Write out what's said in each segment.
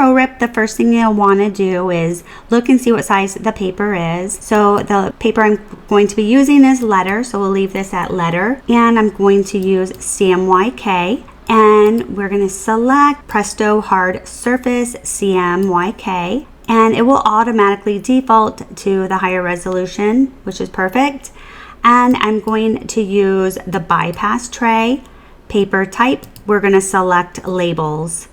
ProRIP, the first thing you'll want to do is look and see what size the paper is. So the paper I'm going to be using is letter, so we'll leave this at letter. And I'm going to use CMYK. And we're going to select Presto Hard Surface CMYK. And it will automatically default to the higher resolution, which is perfect. And I'm going to use the bypass tray. Paper type, we're going to select labels.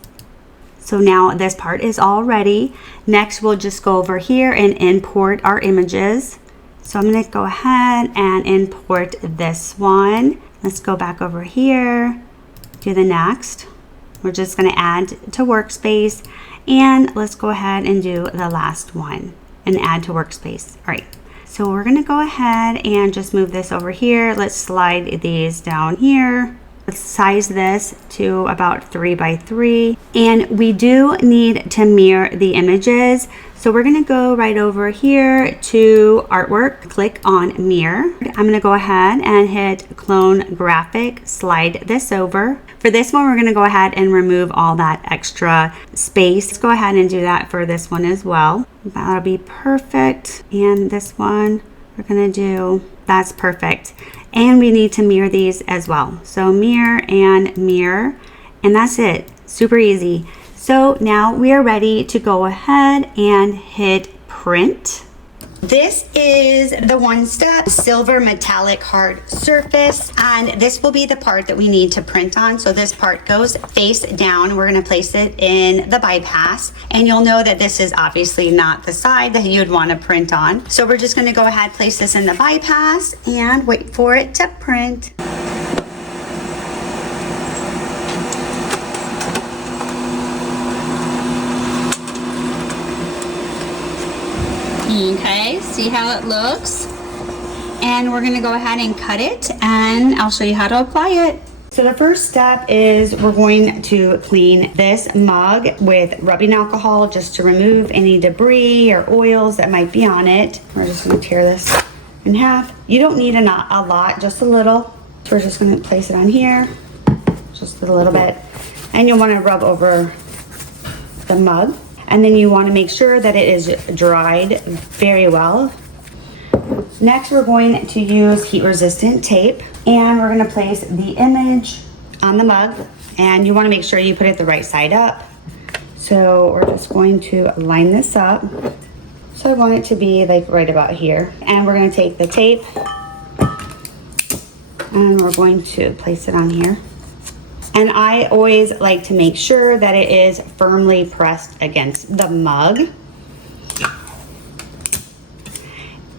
So now this part is all ready. Next, we'll just go over here and import our images. So I'm going to go ahead and import this one. Let's go back over here, do the next. We're just going to add to workspace, and let's go ahead and do the last one and add to workspace. All right. So we're going to go ahead and just move this over here. Let's slide these down here. Let's size this to about 3 by 3. And we do need to mirror the images. So we're going to go right over here to artwork, click on mirror. I'm going to go ahead and hit clone graphic, slide this over. For this one, we're going to go ahead and remove all that extra space. Let's go ahead and do that for this one as well. That'll be perfect. And this one, we're going to do, that's perfect. And we need to mirror these as well. So mirror and mirror, and that's it. Super easy. So now we are ready to go ahead and hit print. This is the OneStep silver metallic hard surface, and this will be the part that we need to print on. So this part goes face down. We're going to place it in the bypass, and you'll know that this is obviously not the side that you'd want to print on. So we're just going to go ahead, place this in the bypass, and wait for it to print. Okay, see how it looks? And we're gonna go ahead and cut it, and I'll show you how to apply it. So the first step is we're going to clean this mug with rubbing alcohol just to remove any debris or oils that might be on it. We're just gonna tear this in half. You don't need a lot, just a little. So we're just gonna place it on here, just a little bit. And you'll wanna rub over the mug. And then you want to make sure that it is dried very well. Next, we're going to use heat resistant tape, and we're going to place the image on the mug, and you want to make sure you put it the right side up. So we're just going to line this up. So I want it to be like right about here. And we're going to take the tape and we're going to place it on here. And I always like to make sure that it is firmly pressed against the mug.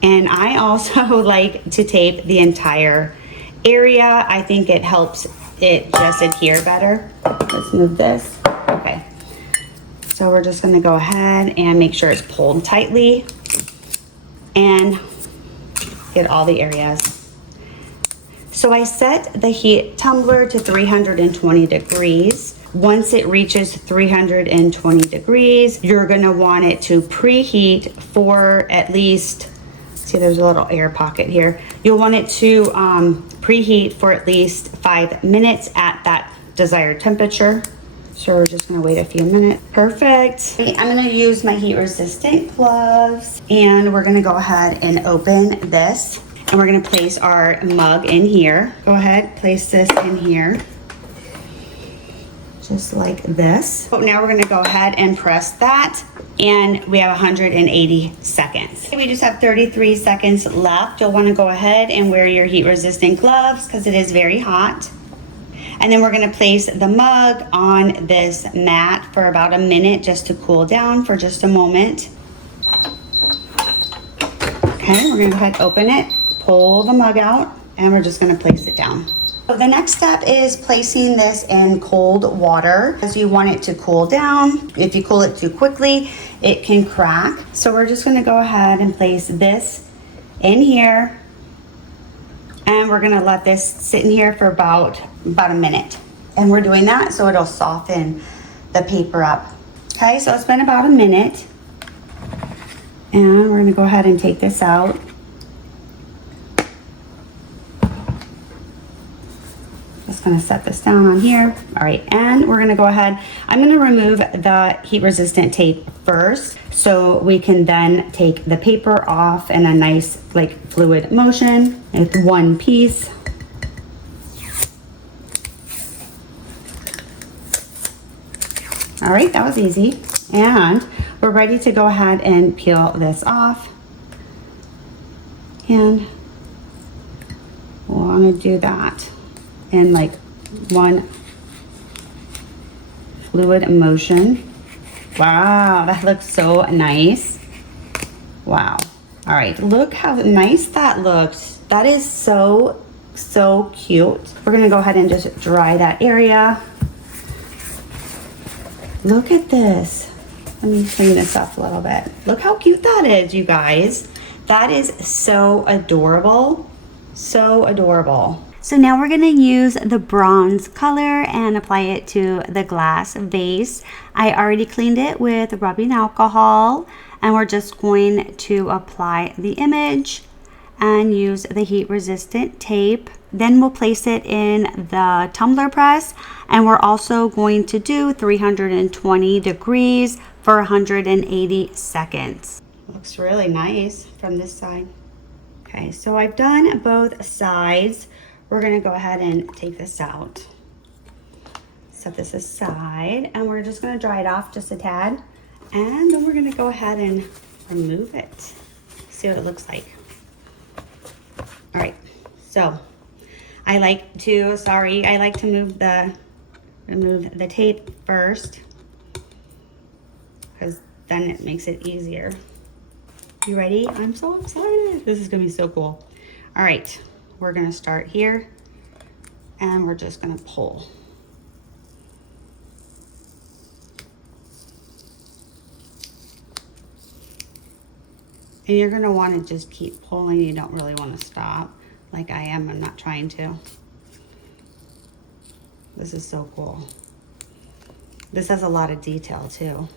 And I also like to tape the entire area. I think it helps it just adhere better. Let's move this. Okay. So we're just gonna go ahead and make sure it's pulled tightly and get all the areas. So I set the heat tumbler to 320 degrees. Once it reaches 320 degrees, you're gonna want it to preheat for at least, see there's a little air pocket here. You'll want it to preheat for at least 5 minutes at that desired temperature. So we're just gonna wait a few minutes. Perfect. I'm gonna use my heat resistant gloves, and we're gonna go ahead and open this. And we're gonna place our mug in here. Go ahead, place this in here. Just like this. But now we're gonna go ahead and press that, and we have 180 seconds. We just have 33 seconds left. You'll wanna go ahead and wear your heat resistant gloves because it is very hot. And then we're gonna place the mug on this mat for about a minute just to cool down for just a moment. Okay, we're gonna go ahead, open it, pull the mug out, and we're just gonna place it down. So the next step is placing this in cold water as you want it to cool down. If you cool it too quickly, it can crack. So we're just gonna go ahead and place this in here, and we're gonna let this sit in here for about a minute. And we're doing that so it'll soften the paper up. Okay, so it's been about a minute, and we're gonna go ahead and take this out. just gonna set this down on here. All right, and we're gonna go ahead. I'm gonna remove the heat resistant tape first so we can then take the paper off in a nice like fluid motion with one piece. All right, that was easy. And we're ready to go ahead and peel this off. And we'll want to do that in like one fluid motion. Wow, that looks so nice. Wow. All right, look how nice that looks. That is so cute. We're gonna go ahead and just dry that area. Look at this. Let me clean this up a little bit. Look how cute that is, you guys. That is so adorable. So adorable. So now we're gonna use the bronze color and apply it to the glass vase. I already cleaned it with rubbing alcohol, and we're just going to apply the image and use the heat resistant tape. Then we'll place it in the tumbler press, and we're also going to do 320 degrees for 180 seconds. Looks really nice from this side. Okay, so I've done both sides. We're gonna go ahead and take this out. Set this aside, and we're just gonna dry it off just a tad. And then we're gonna go ahead and remove it. See what it looks like. All right, so I like to remove the tape first, because then it makes it easier. You ready? I'm so excited. This is gonna be so cool. All right, we're gonna start here, and we're just gonna pull. And you're gonna wanna just keep pulling. You don't really wanna stop like I am. I'm not trying to. This is so cool. This has a lot of detail too.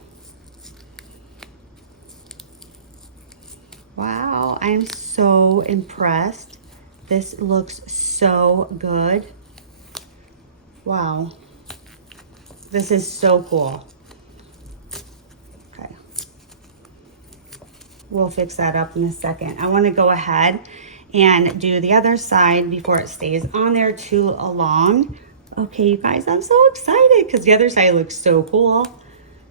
Wow, I'm so impressed. This looks so good. Wow, this is so cool. Okay, we'll fix that up in a second. I want to go ahead and do the other side before it stays on there too long. Okay, you guys, I'm so excited because the other side looks so cool.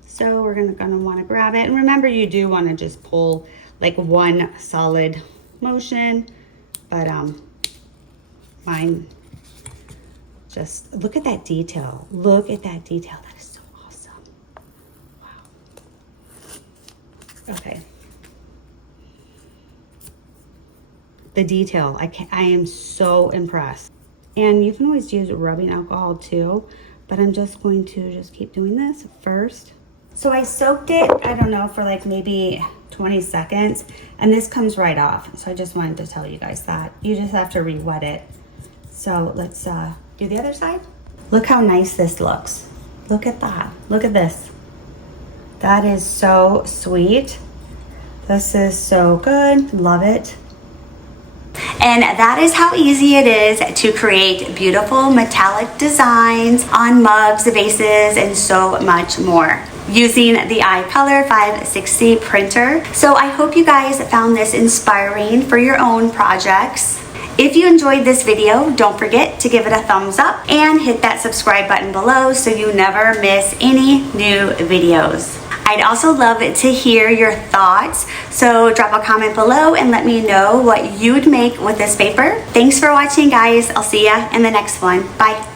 So we're gonna want to grab it, and remember, you do want to just pull like one solid motion, but mine, just look at that detail. Look at that detail. That is so awesome. Wow. Okay. The detail, I am so impressed. And you can always use rubbing alcohol too, but I'm just going to just keep doing this first. So I soaked it, I don't know, for like maybe 20 seconds, and this comes right off. So I just wanted to tell you guys that. You just have to re-wet it. So let's do the other side. Look how nice this looks. Look at that. Look at this. That is so sweet. This is so good. Love it. And that is how easy it is to create beautiful metallic designs on mugs, vases, and so much more using the iColor 560 printer. So I hope you guys found this inspiring for your own projects. If you enjoyed this video, don't forget to give it a thumbs up and hit that subscribe button below so you never miss any new videos. I'd also love to hear your thoughts, so drop a comment below and let me know what you'd make with this paper. Thanks for watching, guys. I'll see ya in the next one. Bye.